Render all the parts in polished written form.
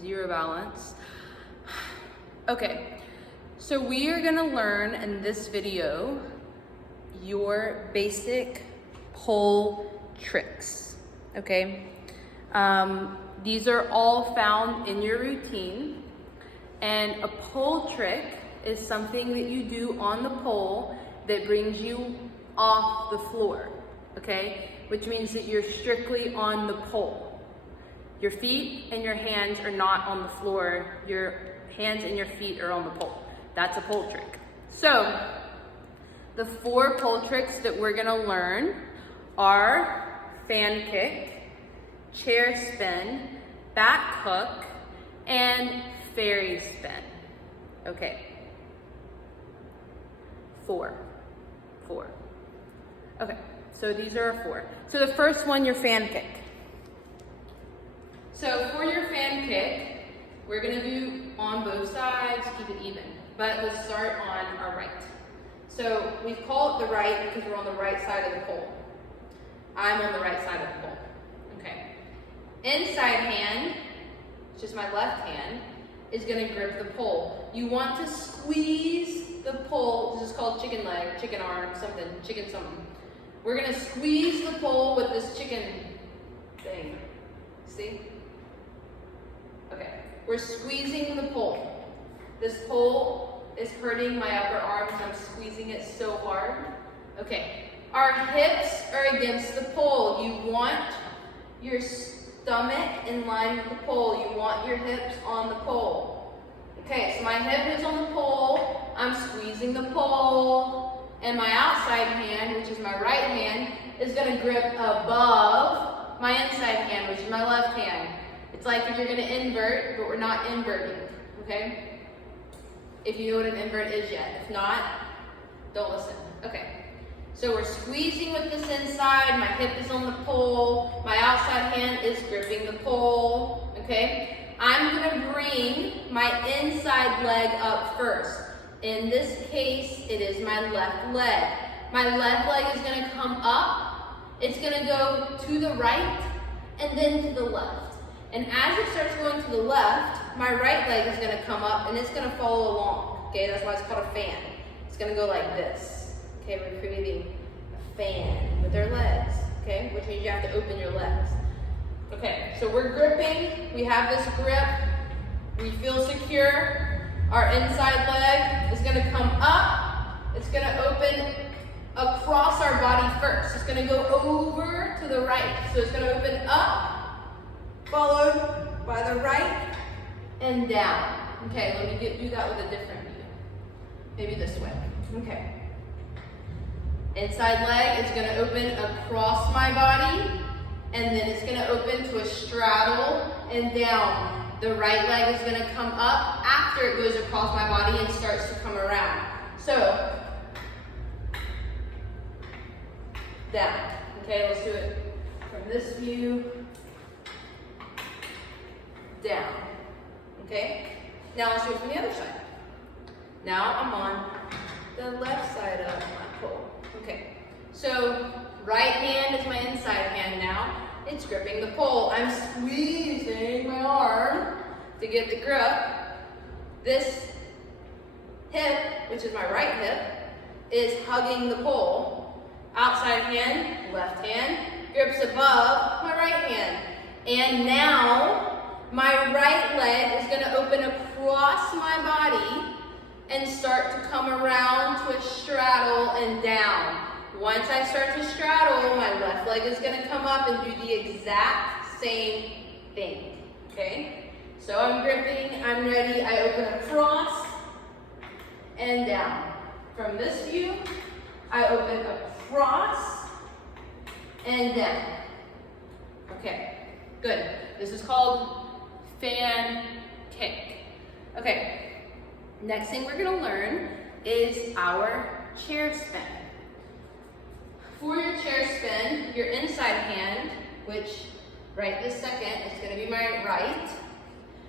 zero balance. Okay, so we are gonna learn in this video your basic pole tricks, okay? These are all found in your routine, and a pole trick is something that you do on the pole that brings you off the floor, okay? Which means that you're strictly on the pole. Your feet and your hands are not on the floor. Your hands and your feet are on the pole. That's a pole trick. So, the 4 pole tricks that we're gonna learn are fan kick, chair spin, back hook, and fairy spin. Okay. 4. Okay, so these are our 4. So the first one, your fan kick. So for your fan kick, we're gonna do on both sides, keep it even. But let's start on our right. So we call it the right because we're on the right side of the pole. I'm on the right side of the pole. Okay. Inside hand, which is my left hand, is gonna grip the pole. You want to squeeze the pole. This is called chicken leg, chicken arm, something, chicken something. We're gonna squeeze the pole with this chicken thing. See? Okay, we're squeezing the pole. This pole is hurting my upper arm because I'm squeezing it so hard. Okay, our hips are against the pole. You want your stomach in line with the pole. You want your hips on the pole. Okay, so my hip is on the pole. I'm squeezing the pole. And my outside hand, which is my right hand, is gonna grip above my inside hand, which is my left hand. It's like if you're gonna invert, but we're not inverting, okay? If you know what an invert is yet. If not, don't listen. Okay, so we're squeezing with this inside, my hip is on the pole, my outside hand is gripping the pole, okay? I'm gonna bring my inside leg up first. In this case, it is my left leg. My left leg is gonna come up, it's gonna go to the right, and then to the left. And as it starts going to the left, my right leg is gonna come up and it's gonna follow along. Okay, that's why it's called a fan. It's gonna go like this. Okay, we're creating a fan with our legs, okay? Which means you have to open your legs. Okay, so we're gripping, we have this grip, we feel secure. Our inside leg is gonna come up, it's gonna open across our body first. It's gonna go over to the right. So it's gonna open up, followed by the right, and down. Okay, let me do that with a different view. Maybe this way, okay. Inside leg is gonna open across my body, and then it's gonna open to a straddle and down. The right leg is gonna come up after it goes across my body and starts to come around. So, down. Okay, let's do it from this view. Down. Okay? Now let's do it from the other side. Now I'm on the left side of my pole. Okay, so right hand is my inside hand now. It's gripping the pole. I'm squeezing my arm to get the grip. This hip, which is my right hip, is hugging the pole. Outside hand, left hand, grips above my right hand. And now my right leg is gonna open across my body and start to come around to a straddle and down. Once I start to straddle, my left leg is gonna come up and do the exact same thing, okay? So I'm gripping, I'm ready, I open across and down. From this view, I open across and down. Okay, good. This is called fan kick. Okay, next thing we're gonna learn is our chair spin. For your chair spin, your inside hand, which right this second is gonna be my right.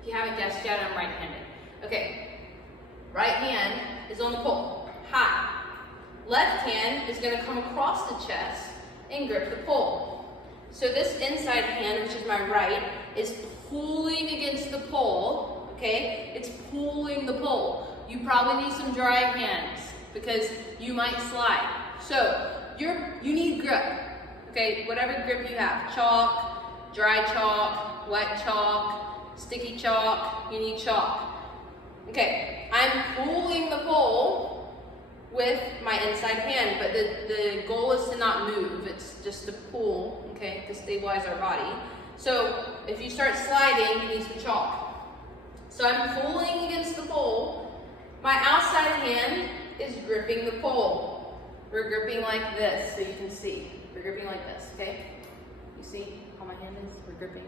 If you haven't guessed yet, I'm right-handed. Okay, right hand is on the pole, high. Left hand is gonna come across the chest and grip the pole. So this inside hand, which is my right, is pulling against the pole, okay? It's pulling the pole. You probably need some dry hands because you might slide. So you need grip, okay? Whatever grip you have, chalk, dry chalk, wet chalk, sticky chalk, you need chalk. Okay, I'm pulling the pole with my inside hand, but the goal is to not move. It's just to pull, okay, to stabilize our body. So if you start sliding, you need some chalk. So I'm pulling against the pole. My outside hand is gripping the pole. We're gripping like this, so you can see. We're gripping like this, okay? You see how my hand is? We're gripping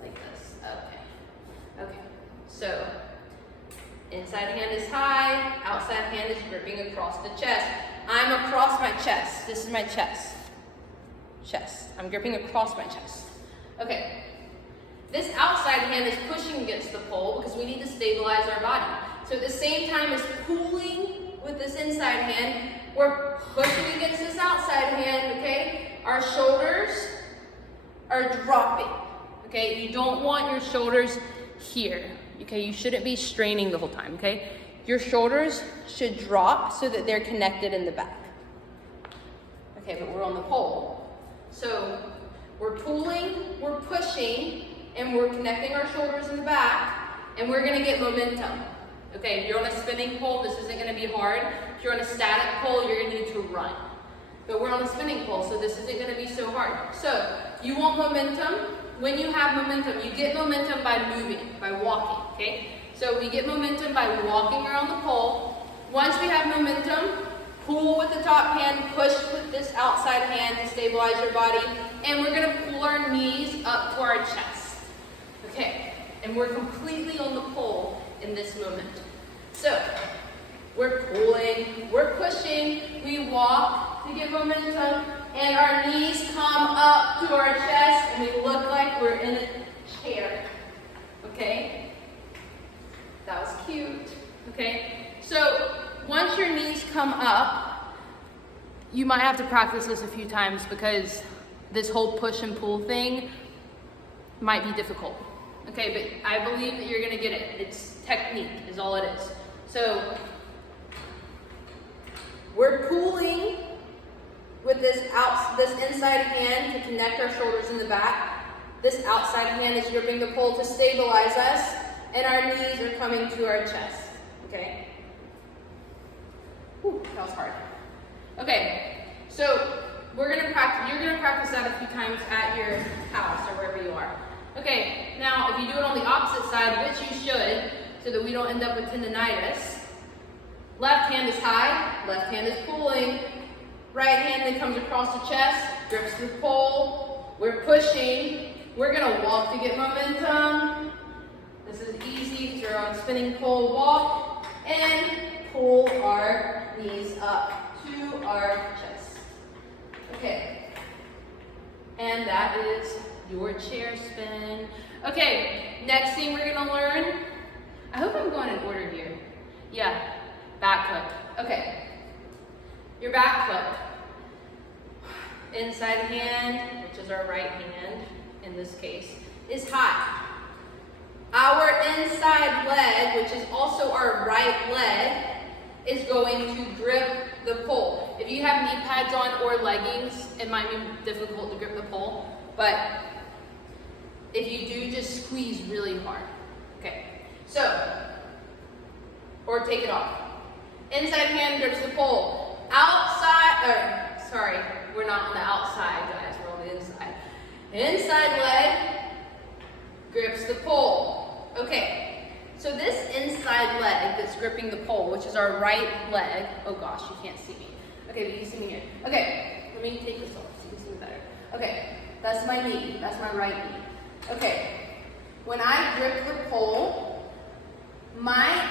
like this. Okay. Okay. So inside hand is high, outside hand is gripping across the chest. I'm across my chest. This is my chest. Chest. I'm gripping across my chest. Okay. This outside hand is pushing against the pole because we need to stabilize our body. So at the same time as pulling with this inside hand, we're pushing against this outside hand, okay? Our shoulders are dropping, okay? You don't want your shoulders here, okay? You shouldn't be straining the whole time, okay? Your shoulders should drop so that they're connected in the back. Okay, but we're on the pole. So we're pulling, we're pushing, and we're connecting our shoulders in the back, and we're gonna get momentum. Okay, if you're on a spinning pole, this isn't gonna be hard. If you're on a static pole, you're gonna need to run. But we're on a spinning pole, so this isn't gonna be so hard. So you want momentum. When you have momentum, you get momentum by moving, by walking, okay? So we get momentum by walking around the pole. Once we have momentum, pull with the top hand, push with this outside hand to stabilize your body, and we're gonna pull our knees up to our chest. Okay, and we're completely on the pole in this moment. So, we're pulling, we're pushing, we walk to get momentum, and our knees come up to our chest, and we look like we're in a chair. Okay? That was cute. Okay? So, once your knees come up, you might have to practice this a few times because this whole push and pull thing might be difficult. Okay, but I believe that you're gonna get it. It's technique is all it is. So we're pulling with this inside hand to connect our shoulders in the back. This outside hand is gripping the pole to stabilize us, and our knees are coming to our chest. Okay. Whew, that was hard. Okay, so we're gonna practice. You're gonna practice that a few times at your house or wherever you are. Okay, now if you do it on the opposite side, which you should, so that we don't end up with tendonitis, left hand is high, left hand is pulling, right hand that comes across the chest, grips the pole, we're pushing, we're gonna walk to get momentum. This is easy because you're on spinning pole, walk, and pull our knees up to our chest. Okay, and that is your chair spin. Okay, next thing we're gonna learn, I hope I'm going in order here. Yeah, back hook. Okay, your back hook. Inside hand, which is our right hand in this case, is high. Our inside leg, which is also our right leg, is going to grip the pole. If you have knee pads on or leggings, it might be difficult to grip the pole, but if you do, just squeeze really hard. Okay, so, or take it off. Inside hand grips the pole. We're not on the outside, guys, we're on the inside. Inside leg grips the pole. Okay, so this inside leg that's gripping the pole, which is our right leg, oh gosh, you can't see me. Okay, but you can see me here. Okay, let me take this off so you can see me better. Okay, that's my knee, that's my right knee. Okay, when I grip the pole, my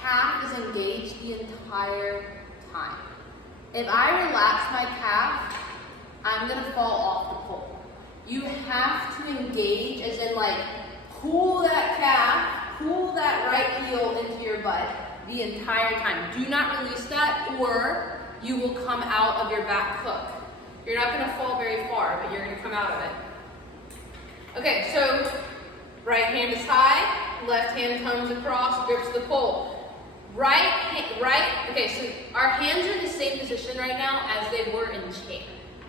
calf is engaged the entire time. If I relax my calf, I'm gonna fall off the pole. You have to engage, as in like, pull that calf, pull that right heel into your butt the entire time. Do not release that or you will come out of your back hook. You're not gonna fall very far, but you're gonna come out of it. Okay, so right hand is high, left hand comes across, grips the pole. Okay, so our hands are in the same position right now as they were in chair,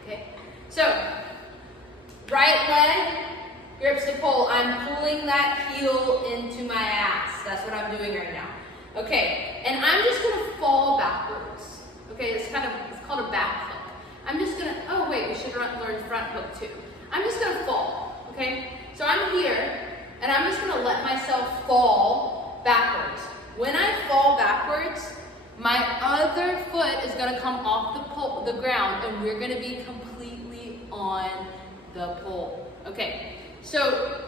okay? So, right leg grips the pole. I'm pulling that heel into my ass. That's what I'm doing right now. Okay, and I'm just gonna fall backwards. Okay, it's called a back hook. I'm just gonna, oh wait, we should learn front hook too. I'm just gonna fall, okay? So I'm here, and I'm just gonna let myself fall backwards. When I fall backwards, my other foot is gonna come off the ground, and we're gonna be completely on the pole. Okay, so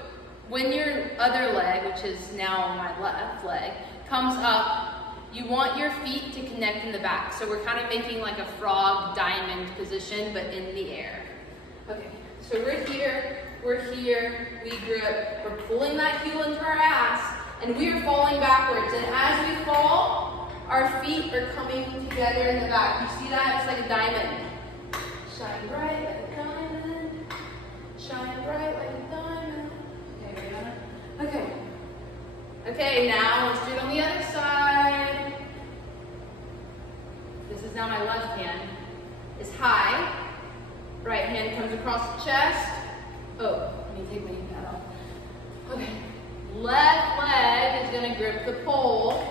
when your other leg, which is now my left leg, comes up, you want your feet to connect in the back. So we're kind of making like a frog diamond position, but in the air. Okay, so we're here, we grip, we're pulling that heel into our ass, and we are falling backwards. And as we fall, our feet are coming together in the back. You see that? It's like a diamond. Shine bright like a diamond. Shine bright like a diamond. Okay, we got it? Okay. Okay, now let's do it on the other side. This is now my left hand. Is high. Right hand comes across the chest. Oh, let me take my knee pad off. Okay. Left leg is gonna grip the pole,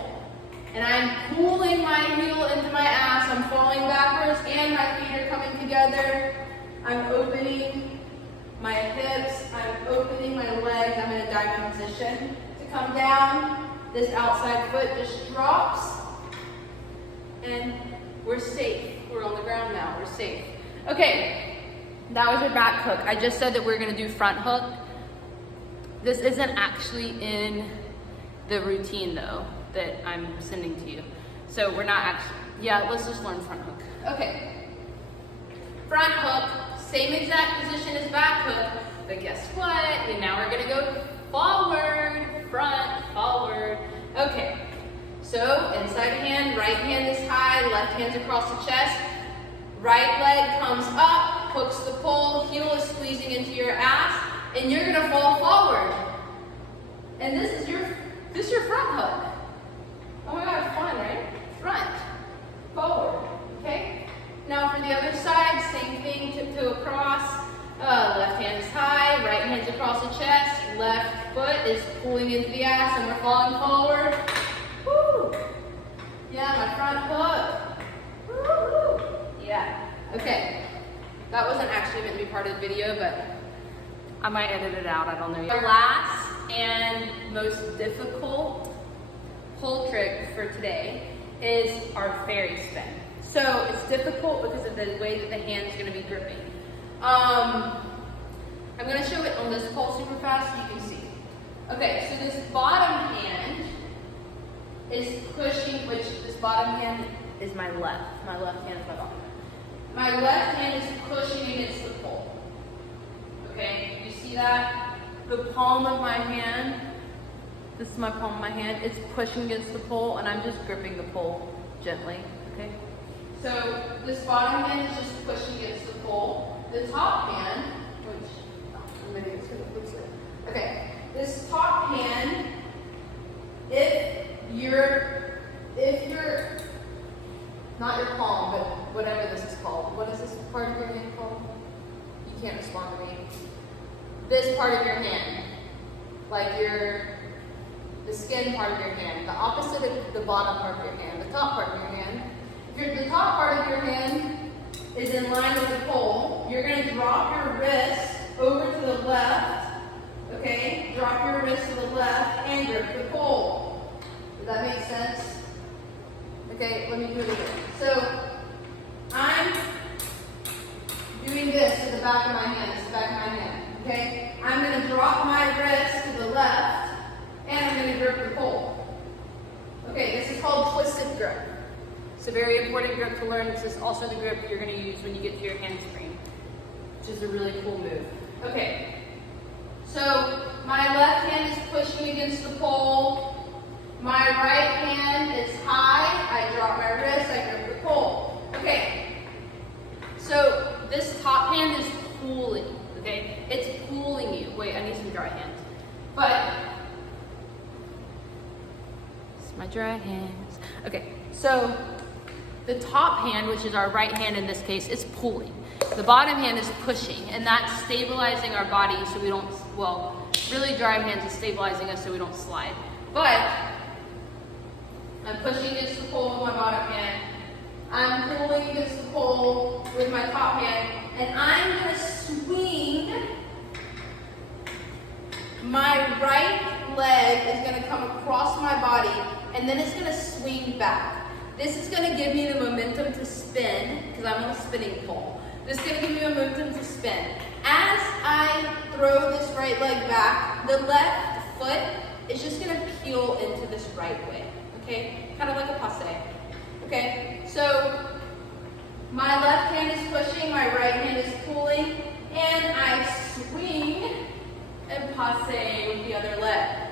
and I'm pulling my heel into my ass. I'm falling backwards, and my feet are coming together. I'm opening my hips. I'm opening my legs. I'm in a diamond position. To come down, this outside foot just drops, and we're safe. We're on the ground now. We're safe. Okay, that was your back hook. I just said that we're gonna do front hook. This isn't actually in the routine though that I'm sending to you. So we're not actually, yeah, let's just learn front hook. Okay, front hook, same exact position as back hook, but guess what? And now we're gonna go forward, front, forward. Okay, so inside hand, right hand is high, left hand's across the chest, right leg comes up, hooks the pole, heel is squeezing into your ass, and you're gonna fall forward. And this is your front hook. Oh my God, fun, right? Front, forward, okay? Now for the other side, same thing, tiptoe across. Left hand is high, right hand's across the chest, left foot is pulling into the ass, and we're falling forward. Woo! Yeah, my front hook. Woo! Yeah, okay. That wasn't actually meant to be part of the video, but I might edit it out, I don't know. Our last and most difficult pull trick for today is our fairy spin. So it's difficult because of the way that the hand's gonna be gripping. I'm gonna show it on this pole super fast so you can see. Okay, so this bottom hand is pushing, which this bottom hand is my left. My left hand is my bottom. My left hand is pushing against the pole. Okay, you see that? The palm of my hand, this is my palm of my hand, it's pushing against the pole, and I'm just gripping the pole gently, okay? So this bottom hand is just pushing against the pole. The top hand, which, I'm gonna get to it. Okay, this top hand, if you're, not your palm, but whatever this is called. What is this part of your hand called? You can't respond to me. This part of your hand, like the skin part of your hand, the opposite of the bottom part of your hand, the top part of your hand. If the top part of your hand is in line with the pole, you're going to drop your wrist over to the left, okay? Drop your wrist to the left and grip the pole. Does that make sense? Okay, let me do it again. So, I'm doing this to the back of my hand. This is the back of my hand. Okay, I'm going to drop my wrist to the left, and I'm going to grip the pole. Okay, this is called twisted grip. It's a very important grip to learn. This is also the grip you're going to use when you get to your handspring, which is a really cool move. Okay, so my left hand is pushing against the pole. My right hand is high. I drop my wrist, I grip the pole. Okay, so this top top hand is pulling, okay? It's pulling you. Wait, I need some dry hands. But, it's my dry hands. Okay, so the top hand, which is our right hand in this case, is pulling. The bottom hand is pushing, and that's stabilizing our body so we don't, well, really dry hands is stabilizing us so we don't slide. But I'm pushing against the pole with my bottom hand. I'm pulling against the pole with my top hand, and I'm gonna swing. My right leg is gonna come across my body, and then it's gonna swing back. This is gonna give me the momentum to spin, because I'm on a spinning pole. This is gonna give me momentum to spin. As I throw this right leg back, the left foot is just gonna peel into this right way, okay? Kind of like a passe, okay? So, my left hand is pushing, my right hand is pulling, and I swing and passe with the other leg,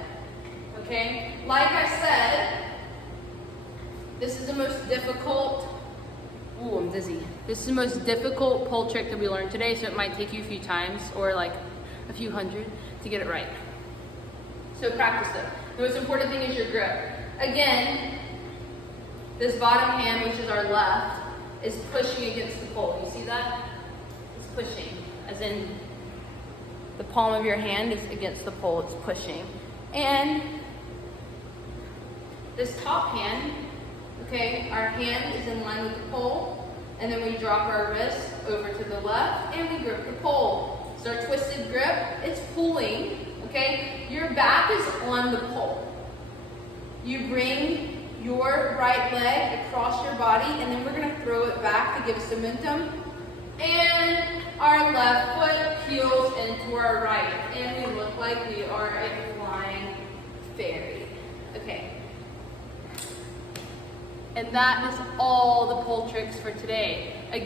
okay? Like I said, this is the most difficult, ooh, I'm dizzy. This is the most difficult pole trick that we learned today, so it might take you a few times, or like a few hundred, to get it right. So practice it. The most important thing is your grip. Again, this bottom hand, which is our left, is pushing against the pole. You see that? It's pushing, as in the palm of your hand is against the pole, it's pushing. And this top hand, okay, our hand is in line with the pole, and then we drop our wrist over to the left, and we grip the pole. It's our twisted grip, it's pulling, okay? Your back is on the pole. You bring your right leg across your body, and then we're gonna throw it back to give us momentum. And our left foot peels into our right, and we look like we are a flying fairy. Okay. And that is all the pole tricks for today. Again,